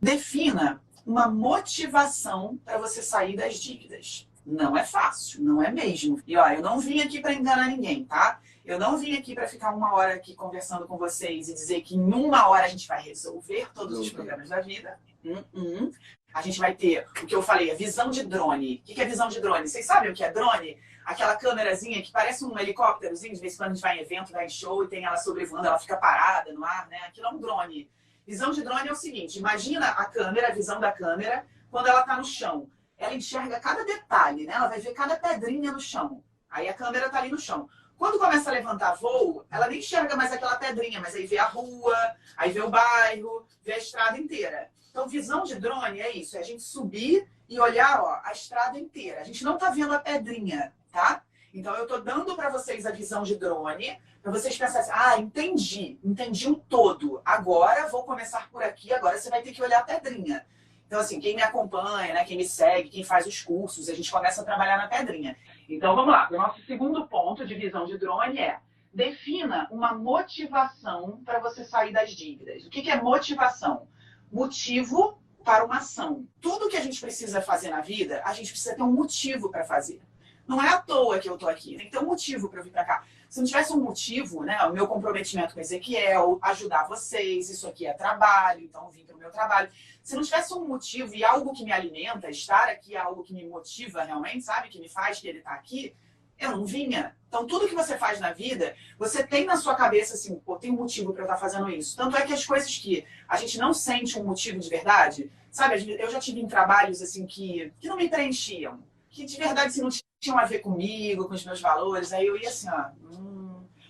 Defina uma motivação para você sair das dívidas. Não é fácil, não é mesmo. E ó, eu não vim aqui para enganar ninguém, tá? Eu não vim aqui para ficar uma hora aqui conversando com vocês e dizer que em uma hora a gente vai resolver todos os problemas da vida. A gente vai ter o que eu falei, a visão de drone. O que é visão de drone? Vocês sabem o que é drone? Aquela câmerazinha que parece um helicópterozinho, de vez em quando a gente vai em evento, vai em show e tem ela sobrevoando, ela fica parada no ar, né? Aquilo é um drone. Visão de drone é o seguinte, imagina a câmera, a visão da câmera, quando ela está no chão. Ela enxerga cada detalhe, né? Ela vai ver cada pedrinha no chão. Aí a câmera está ali no chão. Quando começa a levantar voo, ela nem enxerga mais aquela pedrinha, mas aí vê a rua, aí vê o bairro, vê a estrada inteira. Então, visão de drone é isso, é a gente subir e olhar, ó, a estrada inteira. A gente não está vendo a pedrinha, tá? Então, eu estou dando para vocês a visão de drone, para vocês pensarem assim, entendi o todo. Agora, vou começar por aqui, agora você vai ter que olhar a pedrinha. Então, assim, quem me acompanha, né, quem me segue, quem faz os cursos, a gente começa a trabalhar na pedrinha. Então, vamos lá. O nosso segundo ponto de visão de drone é defina uma motivação para você sair das dívidas. O que é motivação? Motivo para uma ação. Tudo que a gente precisa fazer na vida, a gente precisa ter um motivo para fazer. Não é à toa que eu estou aqui, tem que ter um motivo para eu vir para cá. Se não tivesse um motivo, né, o meu comprometimento com Ezequiel, ajudar vocês, isso aqui é trabalho, então eu vim para o meu trabalho. Se não tivesse um motivo e algo que me alimenta, estar aqui é algo que me motiva realmente, sabe, que me faz querer estar aqui, eu não vinha. Então, tudo que você faz na vida, você tem na sua cabeça assim, pô, tem um motivo para eu estar fazendo isso. Tanto é que as coisas que a gente não sente um motivo de verdade, sabe, eu já tive em trabalhos assim que não me preenchiam, que de verdade assim, não tinham a ver comigo, com os meus valores. Aí eu ia assim, ó,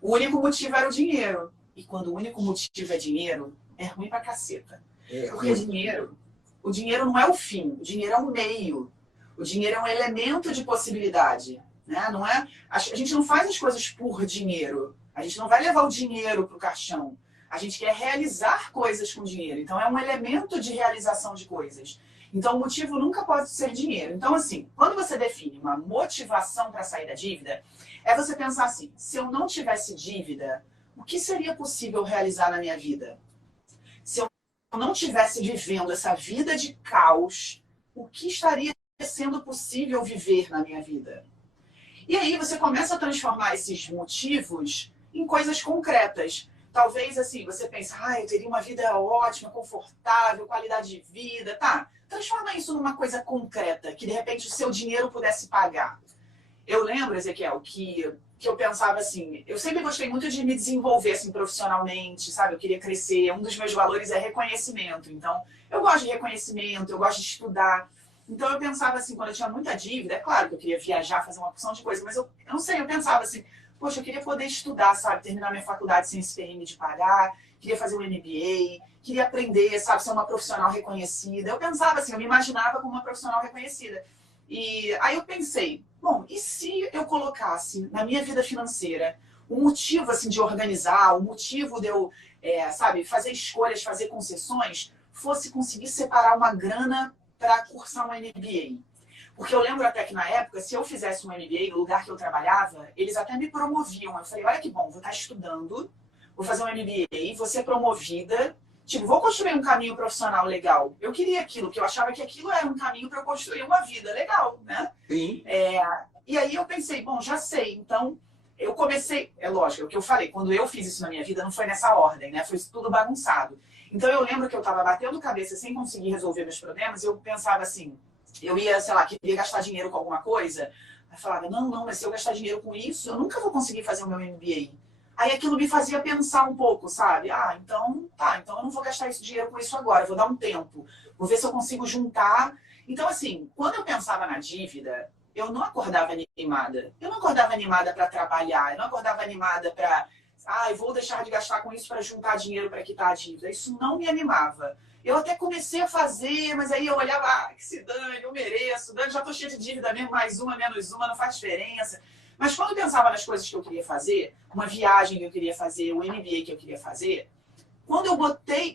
o único motivo era o dinheiro. E quando o único motivo é dinheiro, é ruim pra caceta. Porque o dinheiro não é o fim, o dinheiro é o meio. O dinheiro é um elemento de possibilidade. Né? Não é, a gente não faz as coisas por dinheiro. A gente não vai levar o dinheiro pro caixão. A gente quer realizar coisas com dinheiro. Então é um elemento de realização de coisas. Então, o motivo nunca pode ser dinheiro. Então, assim, quando você define uma motivação para sair da dívida, é você pensar assim, se eu não tivesse dívida, o que seria possível realizar na minha vida? Se eu não tivesse vivendo essa vida de caos, o que estaria sendo possível viver na minha vida? E aí você começa a transformar esses motivos em coisas concretas. Talvez, assim, você pense, eu teria uma vida ótima, confortável, qualidade de vida, tá? Transforma isso numa coisa concreta, que de repente o seu dinheiro pudesse pagar. Eu lembro, Ezequiel, que eu pensava assim, eu sempre gostei muito de me desenvolver assim, profissionalmente, sabe? Eu queria crescer, um dos meus valores é reconhecimento. Então, eu gosto de reconhecimento, eu gosto de estudar. Então, eu pensava assim, quando eu tinha muita dívida, é claro que eu queria viajar, fazer uma porção de coisa, mas eu não sei, eu pensava assim, poxa, eu queria poder estudar, sabe? Terminar minha faculdade sem esse perrengue de pagar, queria fazer um MBA, queria aprender, sabe? Ser uma profissional reconhecida. Eu pensava assim, eu me imaginava como uma profissional reconhecida. E aí eu pensei, bom, e se eu colocasse na minha vida financeira um motivo assim, de organizar, o motivo de eu, sabe, fazer escolhas, fazer concessões, fosse conseguir separar uma grana para cursar um MBA. Porque eu lembro até que na época, se eu fizesse um MBA no lugar que eu trabalhava, eles até me promoviam. Eu falei, olha que bom, vou estar estudando, vou fazer um MBA, vou ser promovida, tipo, vou construir um caminho profissional legal. Eu queria aquilo, que eu achava que aquilo era um caminho para eu construir uma vida legal, né? Sim. E aí eu pensei, bom, já sei. Então, eu comecei, é lógico, é o que eu falei, quando eu fiz isso na minha vida, não foi nessa ordem, né? Foi tudo bagunçado. Então, eu lembro que eu estava batendo cabeça sem conseguir resolver meus problemas, e eu pensava assim, eu ia, sei lá, queria gastar dinheiro com alguma coisa, aí falava, não, mas se eu gastar dinheiro com isso, eu nunca vou conseguir fazer o meu MBA. Aí aquilo me fazia pensar um pouco, sabe? Então eu não vou gastar esse dinheiro com isso agora, eu vou dar um tempo, vou ver se eu consigo juntar. Então, assim, quando eu pensava na dívida, eu não acordava animada. Eu não acordava animada para trabalhar, eu não acordava animada para, eu vou deixar de gastar com isso para juntar dinheiro para quitar a dívida. Isso não me animava. Eu até comecei a fazer, mas aí eu olhava, que se dane, eu mereço, já estou cheia de dívida mesmo, mais uma, menos uma, não faz diferença. Mas quando eu pensava nas coisas que eu queria fazer, uma viagem que eu queria fazer, um MBA que eu queria fazer, quando eu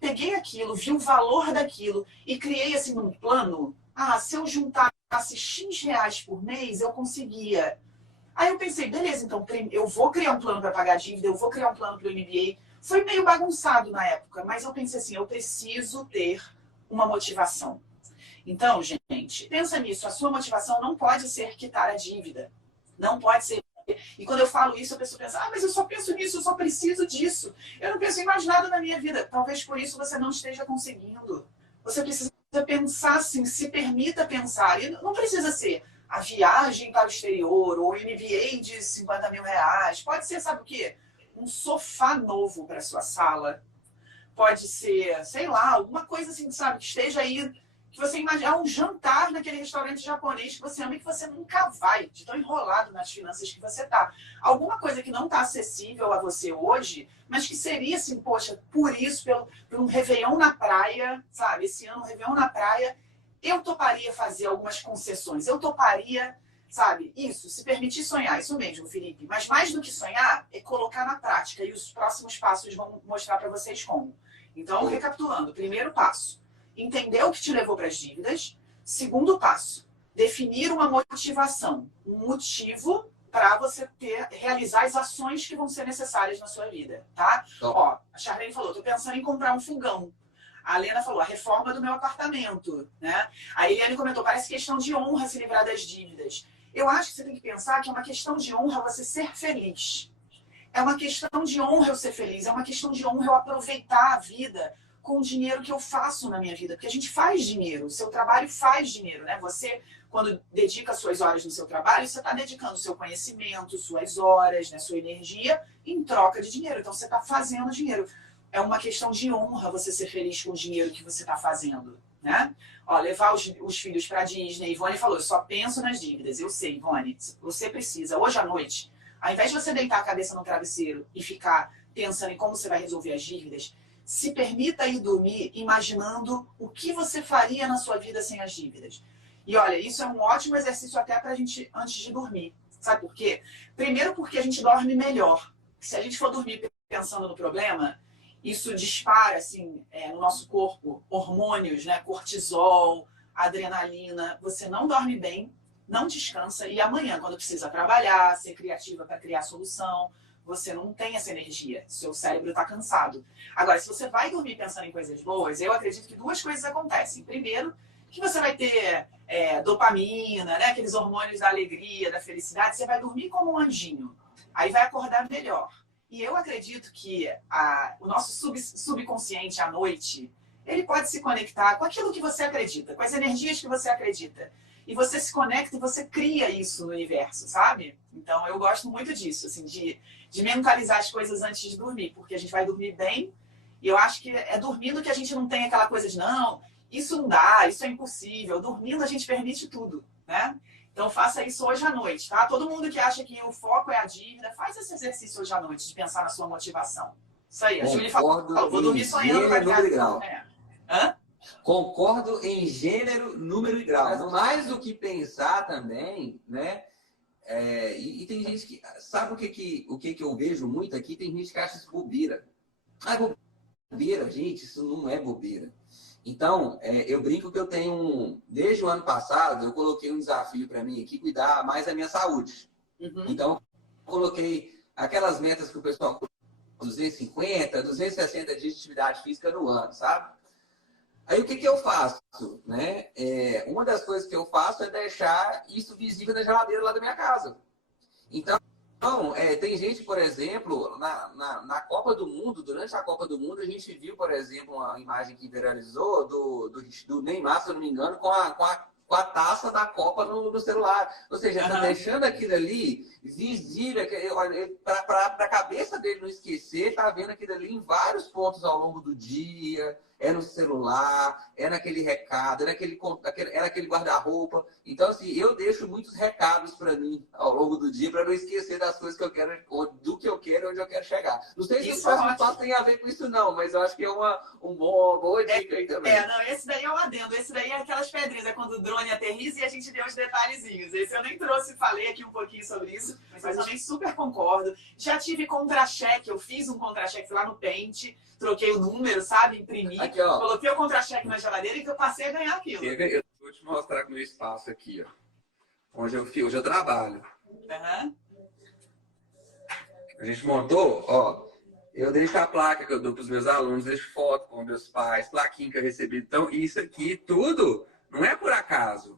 peguei aquilo, vi o valor daquilo e criei assim um plano, se eu juntasse X reais por mês, eu conseguia. Aí eu pensei, beleza, então eu vou criar um plano para pagar a dívida, eu vou criar um plano para o MBA. Foi meio bagunçado na época, mas eu pensei assim, eu preciso ter uma motivação. Então, gente, pensa nisso. A sua motivação não pode ser quitar a dívida. Não pode ser. E quando eu falo isso, a pessoa pensa, mas eu só penso nisso, eu só preciso disso. Eu não penso em mais nada na minha vida. Talvez por isso você não esteja conseguindo. Você precisa pensar assim, se permita pensar. E não precisa ser a viagem para o exterior ou o MBA de 50 mil reais. Pode ser, sabe o quê? Um sofá novo para sua sala. Pode ser, sei lá, alguma coisa assim, sabe, que esteja aí, que você imagina, um jantar naquele restaurante japonês que você ama e que você nunca vai, de tão enrolado nas finanças que você tá. Alguma coisa que não está acessível a você hoje, mas que seria assim, poxa, por isso, por um Réveillon na praia, sabe, esse ano, um Réveillon na praia, eu toparia fazer algumas concessões, eu toparia, sabe, isso, se permitir sonhar, isso mesmo, Felipe. Mas mais do que sonhar, é colocar na prática, e os próximos passos vão mostrar para vocês como. Então, recapitulando, primeiro passo, entender o que te levou para as dívidas. Segundo passo, definir uma motivação, um motivo para você realizar as ações que vão ser necessárias na sua vida, tá? Ó, a Charlene falou, tô pensando em comprar um fogão. A Lena falou, a reforma do meu apartamento, né? A Eliane comentou, parece questão de honra se livrar das dívidas. Eu acho que você tem que pensar que é uma questão de honra você ser feliz. É uma questão de honra eu ser feliz, é uma questão de honra eu aproveitar a vida com o dinheiro que eu faço na minha vida. Porque a gente faz dinheiro, o seu trabalho faz dinheiro, né? Você, quando dedica suas horas no seu trabalho, você está dedicando seu conhecimento, suas horas, né? Sua energia em troca de dinheiro. Então, você está fazendo dinheiro. É uma questão de honra você ser feliz com o dinheiro que você está fazendo, né? Ó, levar os filhos para a Disney. Ivone falou, eu só penso nas dívidas. Eu sei, Ivone, você precisa, hoje à noite, ao invés de você deitar a cabeça no travesseiro e ficar pensando em como você vai resolver as dívidas, se permita ir dormir imaginando o que você faria na sua vida sem as dívidas. E olha, isso é um ótimo exercício até para a gente antes de dormir. Sabe por quê? Primeiro porque a gente dorme melhor. Se a gente for dormir pensando no problema, isso dispara assim, no nosso corpo hormônios, né? Cortisol, adrenalina. Você não dorme bem, não descansa e amanhã, quando precisa trabalhar, ser criativa para criar solução, você não tem essa energia, seu cérebro está cansado. Agora, se você vai dormir pensando em coisas boas, eu acredito que duas coisas acontecem. Primeiro, que você vai ter dopamina, né? Aqueles hormônios da alegria, da felicidade, você vai dormir como um anjinho, aí vai acordar melhor. E eu acredito que o nosso subconsciente à noite, ele pode se conectar com aquilo que você acredita, com as energias que você acredita. E você se conecta e você cria isso no universo, sabe? Então, eu gosto muito disso, assim, de mentalizar as coisas antes de dormir, porque a gente vai dormir bem. E eu acho que é dormindo que a gente não tem aquela coisa de, não, isso não dá, isso é impossível. Dormindo a gente permite tudo, né? Então, faça isso hoje à noite, tá? Todo mundo que acha que o foco é a dívida, faz esse exercício hoje à noite, de pensar na sua motivação. Isso aí, a Júlia falou, vou dormir sonhando com a grau. Hã? Concordo em gênero, número e grau. Mais do que pensar também, né? E tem gente que... Sabe o que eu vejo muito aqui? Tem gente que acha isso bobeira. Bobeira, gente, isso não é bobeira. Então, eu brinco que eu tenho... Desde o ano passado, eu coloquei um desafio para mim aqui, cuidar mais da minha saúde. Uhum. Então, eu coloquei aquelas metas que o pessoal... 250, 260 dias de atividade física no ano, sabe? Aí o que eu faço? Né? Uma das coisas que eu faço é deixar isso visível na geladeira lá da minha casa. Então, tem gente, por exemplo, na Copa do Mundo, durante a Copa do Mundo, a gente viu, por exemplo, uma imagem que viralizou do Neymar, se eu não me engano, com a taça da Copa no celular. Ou seja, está deixando aquilo ali visível, para a cabeça dele não esquecer, está vendo aquilo ali em vários pontos ao longo do dia. É no celular, é naquele recado, é naquele guarda-roupa. Então, assim, eu deixo muitos recados para mim ao longo do dia para não esquecer das coisas que eu quero, do que eu quero e onde eu quero chegar. Não sei se o próximo passo tem a ver com isso, não, mas eu acho que é uma boa dica aí também. Não, esse daí é o adendo. Esse daí é aquelas pedrinhas, é quando o drone aterriza e a gente vê os detalhezinhos. Esse eu nem trouxe, falei aqui um pouquinho sobre isso, mas eu também super concordo. Já tive contra-cheque, eu fiz um contra-cheque lá no Paint, troquei o número, sabe? Imprimi, aqui, coloquei o contra-cheque na geladeira e eu passei a ganhar aquilo. Eu vou te mostrar com o meu espaço aqui, ó. Onde eu trabalho. Uhum. A gente montou, ó. Eu deixo a placa que eu dou para os meus alunos, deixo foto com meus pais, plaquinha que eu recebi. Então, isso aqui tudo não é por acaso.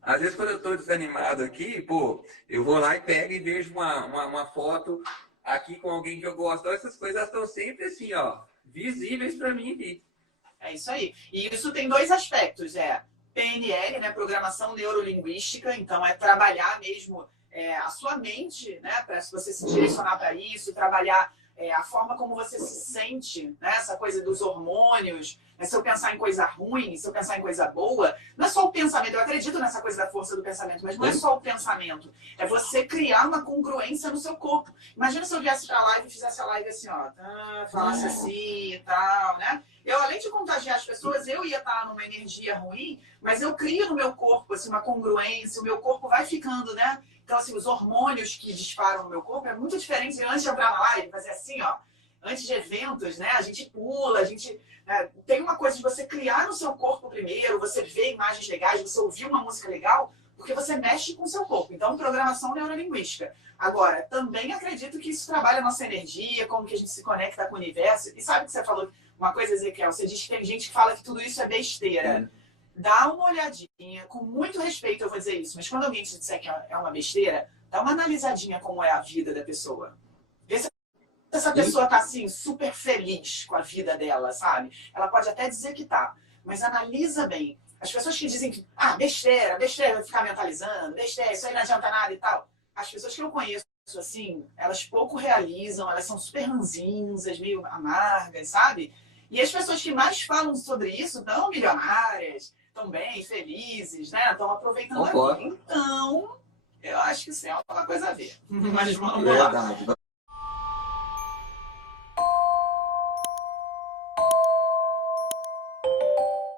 Às vezes, quando eu estou desanimado aqui, pô, eu vou lá e pego e vejo uma foto aqui com alguém que eu gosto. Então, essas coisas estão sempre assim, ó, visíveis para mim aqui. É isso aí. E isso tem dois aspectos, PNL, né, Programação Neurolinguística, então é trabalhar mesmo a sua mente, né, para você se direcionar para isso, trabalhar a forma como você se sente, né, essa coisa dos hormônios, né, se eu pensar em coisa ruim, se eu pensar em coisa boa, não é só o pensamento, eu acredito nessa coisa da força do pensamento, mas não é só o pensamento, é você criar uma congruência no seu corpo. Imagina se eu viesse pra live e fizesse a live assim, ó, falasse assim e tal, né? Eu, além de contagiar as pessoas, eu ia estar numa energia ruim, mas eu crio no meu corpo assim, uma congruência, o meu corpo vai ficando, né? Então, assim, os hormônios que disparam no meu corpo é muito diferente antes de entrar na live, fazer assim, ó. Antes de eventos, né? A gente pula, a gente... tem uma coisa de você criar no seu corpo primeiro, você ver imagens legais, você ouvir uma música legal, porque você mexe com o seu corpo. Então, programação neurolinguística. Agora, também acredito que isso trabalha a nossa energia, como que a gente se conecta com o universo. E sabe que você falou uma coisa, Ezequiel? Você diz que tem gente que fala que tudo isso é besteira. Dá uma olhadinha, com muito respeito eu vou dizer isso, mas quando alguém te disser que é uma besteira, dá uma analisadinha como é a vida da pessoa. Vê se essa pessoa tá assim, super feliz com a vida dela, sabe? Ela pode até dizer que tá, mas analisa bem. As pessoas que dizem que, besteira, vai ficar mentalizando, besteira, isso aí não adianta nada e tal. As pessoas que eu conheço, assim, elas pouco realizam, elas são super ranzinhas, meio amargas, sabe? E as pessoas que mais falam sobre isso estão milionárias, estão bem, felizes, né? Estão aproveitando a vida. Então, eu acho que isso é uma coisa a ver. Mas vamos lá.